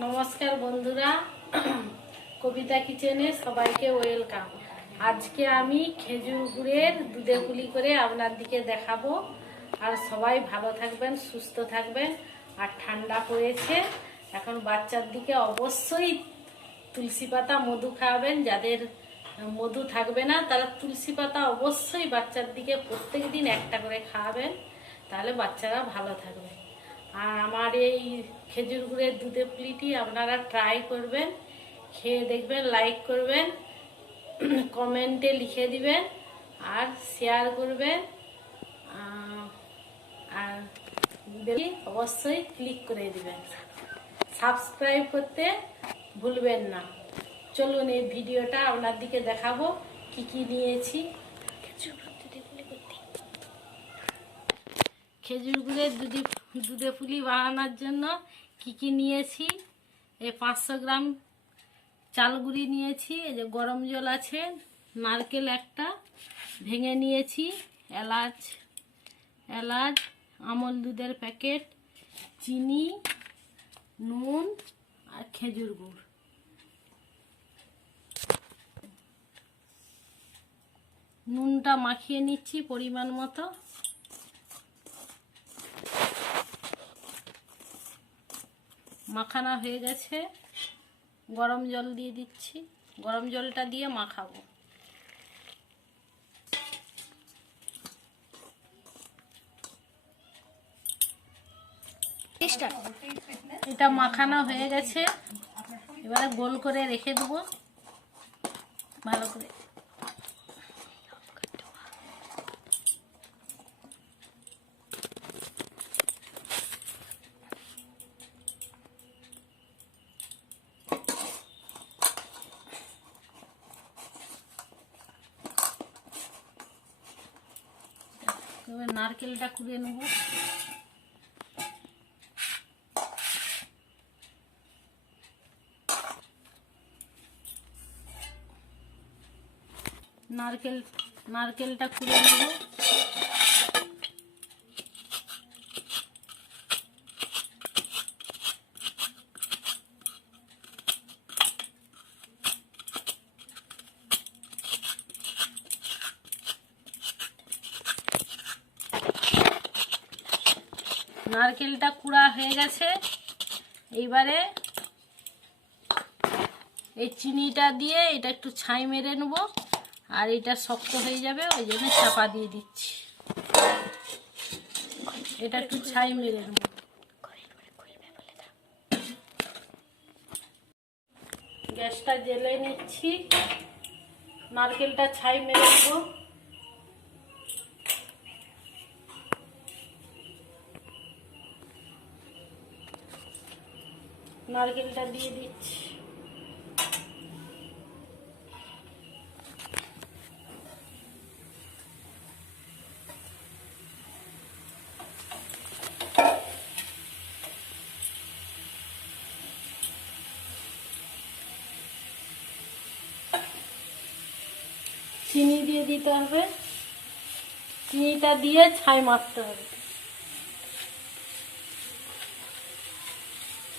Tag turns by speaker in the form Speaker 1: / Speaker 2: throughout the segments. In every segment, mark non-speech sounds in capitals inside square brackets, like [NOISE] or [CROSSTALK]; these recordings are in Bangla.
Speaker 1: নমস্কার বন্ধুরা। [CLEARS THROAT] কবিতা কিচেনে সবাইকে ওয়েলকাম। আজকে আমি খেজুর গুড়ের দুধে পুলি করে আপনার দিকে দেখাবো। আর সবাই ভালো থাকবেন, সুস্থ থাকবেন। আর ঠান্ডা পড়েছে। এখন বাচ্চার দিকে অবশ্যই তুলসী পাতা, মধু খাওয়াবেন যাদের মধু থাকবে না, তারা তুলসী পাতা অবশ্যই বাচ্চার দিকে প্রত্যেক দিন একটা করে খাওয়াবেন তাহলে বাচ্চারা ভালো থাকবে। আর আমার এই খেজুর গুড়ের দুধে পুলিটি আপনারা ট্রাই করবেন খেয়ে দেখবেন লাইক করবেন কমেন্টে লিখে দিবেন আর শেয়ার করবেন আর অবশ্যই ক্লিক করে দিবেন। সাবস্ক্রাইব করতে ভুলবেন না। চলুন এই ভিডিওটা আপনার দিকে দেখাবো কি কি নিয়েছি। খেজুর গুড়ের দুধে দুধে পুলি বানানোর জন্য কি কি নিয়েছি? এই পাঁচশো গ্রাম চাল গুঁড়ি নিয়েছি, এই যে গরম জল আছে, নারকেল একটা ভেঙে নিয়েছি, এলাচ এলাচ, আমল দুধের প্যাকেট, চিনি, নুন আর খেজুর গুড়। নুনটা মাখিয়ে নিচ্ছি পরিমাণ মতো। মাখানা হয়ে গেছে। গরম জল দিয়ে দিচ্ছি। গরম জলটা দিয়ে মাখাবো। এটা মাখানো হয়ে গেছে। এবারে গোল করে রেখে দেবো। ভালো করে। এবার নারকেলটা কুড়িয়ে নেব। নারকেল নারকেলটা কুড়িয়ে নেব। নারকেলটা কুড়া হয়ে গেছে। এইবারে এই চিনিটা দিয়ে এটা একটু ছাই মেরে নেব। আর এটা শক্ত হয়ে যাবে, ওই জন্য চাপা দিয়ে দিচ্ছি। এটা একটু ছাই মেরে নেব। গ্যাসটা জেলে নিচ্ছি। নারকেলটা ছাই মেরে নেব। নারকেলটা দিয়ে দিচ্ছি। চিনি দিয়ে দিতে হবে। চিনিটা দিয়ে ছাই মারতে হবে।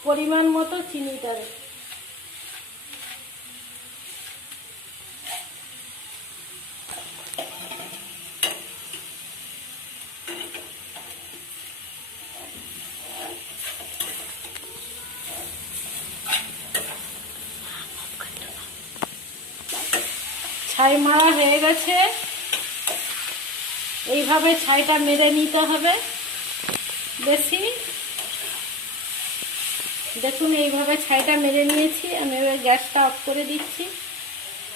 Speaker 1: পরিমাণ মতো চিনি দেবে ছাই মারা হয়ে গেছে। এইভাবে ছাইটা মেরে নিতে হবে। বেশি দেখুন, এইভাবে ছাইটা মেরে নিয়েছি। আমি এবার গ্যাসটা অফ করে দিচ্ছি।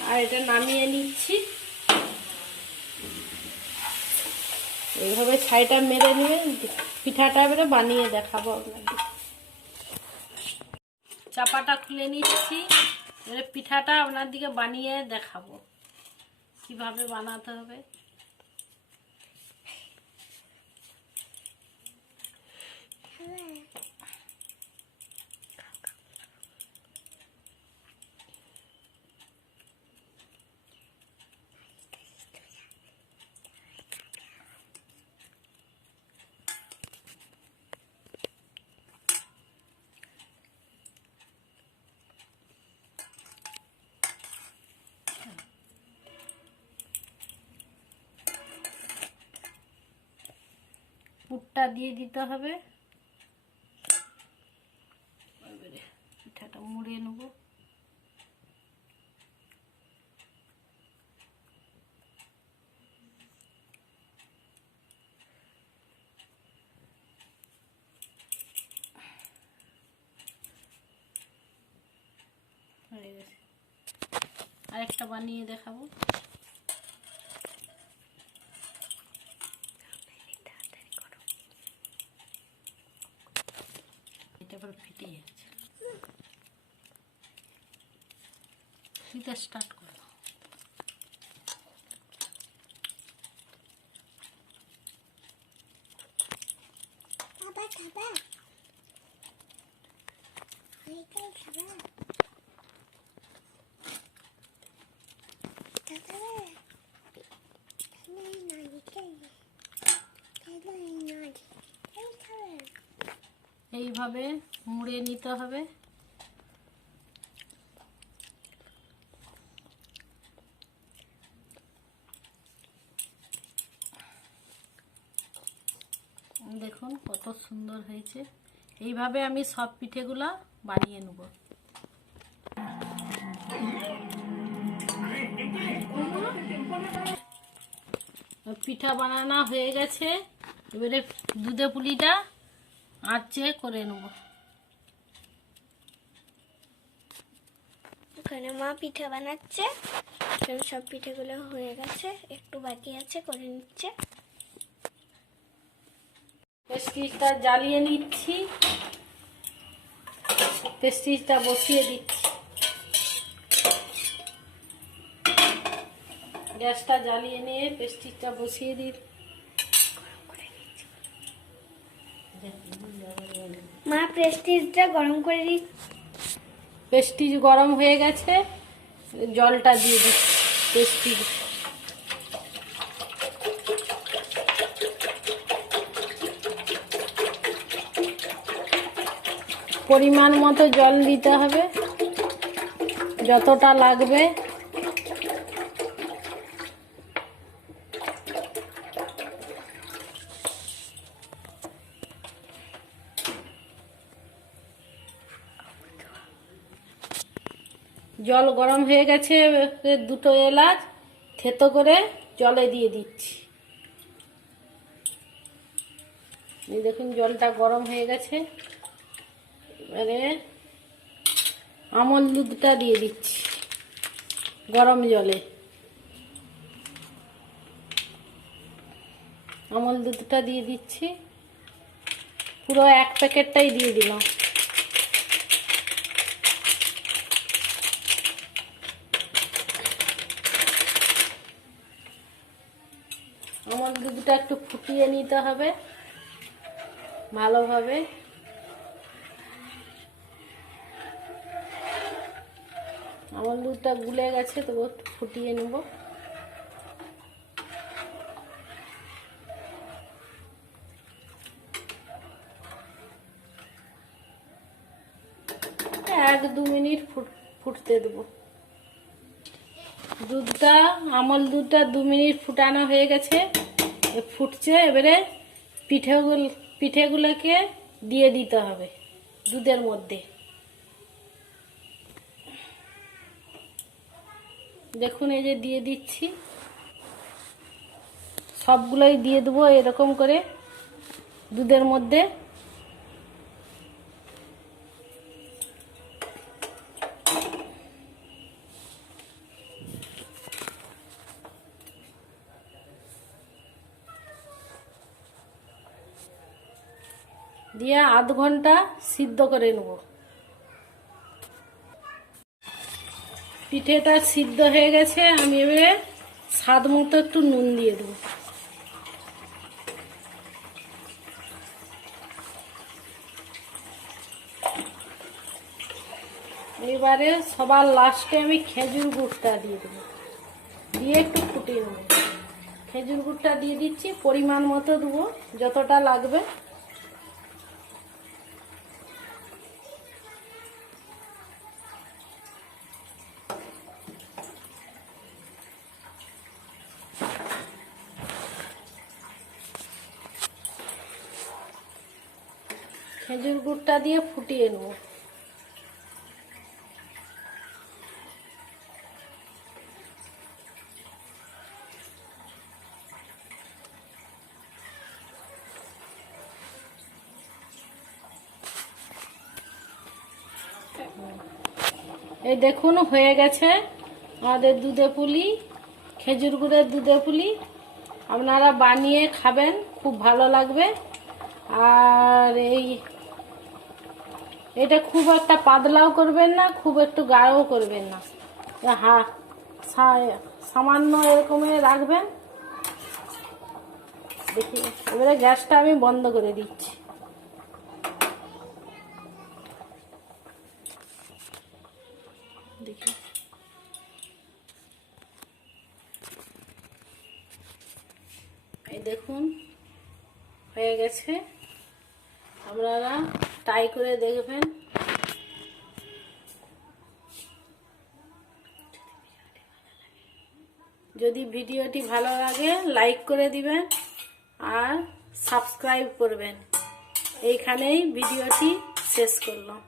Speaker 1: আর এটা নামিয়ে নিচ্ছি। এইভাবে ছাইটা মেরে নিয়ে পিঠাটা এবারে বানিয়ে দেখাবো আপনাদের। চাপাটা খুলে নিচ্ছি। এবারে পিঠাটা আপনার দিকে বানিয়ে দেখাবো। কীভাবে বানাতে হবে। পুরটা দিয়ে দিতে হবে। পিঠাটা মুড়ে নেব। হয়ে গেছে। আরেকটা বানিয়ে দেখাবো এটা আবার ফেটে যাচ্ছে। ফিতে স্টার্ট করো
Speaker 2: আবার খাবা এইটাই খাবা খাবা এই না এইটাই এই না এই খাবে
Speaker 1: এইভাবে মুড়ে নিতে হবে। দেখুন কত সুন্দর হয়েছে। এইভাবে আমি সব পিঠেগুলা বানিয়ে নেব। পিঠা বানানো হয়ে গেছে। এবারে দুধে পুলিটা আঁচে করে নেব।
Speaker 2: ওখানে মা পিঠে বানাচ্ছে। এখানে সব পিঠেগুলো হয়ে গেছে। একটু বাকি আছে করে নিচ্ছে।
Speaker 1: পেস্টিজটা জ্বালিয়ে নিচ্ছি। পেস্টিজটা বসিয়ে দিচ্ছি। গ্যাসটা জ্বালিয়ে নিয়ে পেস্টিজটা বসিয়ে দিই
Speaker 2: মা প্রেস্টিজটা গরম করে দিচ্ছে
Speaker 1: পেস্টিজ গরম হয়ে গেছে। জলটা দিয়ে দিচ্ছি পেস্টিজ পরিমাণ মতো জল দিতে হবে। যতটা লাগবে। জল গরম হয়ে গেছে দুটো এলাচ, থেতো করে জলে দিয়ে দিচ্ছি। দেখুন, জলটা গরম হয়ে গেছে। এবারে আমল দুধটা দিয়ে দিচ্ছি, গরম জলে। আমল দুধটা দিয়ে দিচ্ছি। পুরো এক প্যাকেটটাই দিয়ে দিলাম। আমল দুধটা একটু ফুটিয়ে নিতে হবে ভালোভাবে। আমল দুধটা গুলে গেছে, তবু একটু ফুটিয়ে নেব। এক দু মিনিট ফুট, ফুটতে দেবো। দুধটা আমল দুধটা দু মিনিট ফুটানো হয়ে গেছে। ফুটছে, এবারে পিঠেগুলো, পিঠেগুলোকে দিয়ে দিতে হবে দুধের মধ্যে। দেখুন, এই যে দিয়ে দিচ্ছি। সবগুলোই দিয়ে দেবো এরকম করে দুধের মধ্যে। দিয়ে আধ ঘণ্টা সিদ্ধ করে নেব। পিঠেটা সিদ্ধ হয়ে গেছে, আমি এবারে স্বাদ মতো একটু নুন দিয়ে দেবো। এবারে সবার লাস্টে আমি খেজুর গুড়টা দিয়ে দেবো। দিয়ে একটু ফুটিয়ে নেব। খেজুর গুড়টা দিয়ে দিচ্ছি, পরিমাণ মতো দেবো, যতটা লাগবে। খেজুর গুড়টা দিয়ে ফুটিয়ে নেব। এই দেখুন, হয়ে গেছে আমাদের দুধে পুলি, খেজুর গুড়ের দুধে পুলি। আপনারা বানিয়ে খাবেন, খুব ভালো লাগবে। আর এই এটা খুব একটা পাতলাও করবেন না, খুব একটু গাঢ়ও করবেন না। হা সামান্য এরকমের রাখবেন। দেখি, এবারে গ্যাসটা আমি বন্ধ করে দিচ্ছি। এই দেখুন, হয়ে গেছে। আপনারা ট্রাই করে দেখবেন। যদি ভিডিওটি ভালো লাগে লাইক করে দিবেন আর সাবস্ক্রাইব করবেন। এইখানেই ভিডিওটি শেষ করলাম।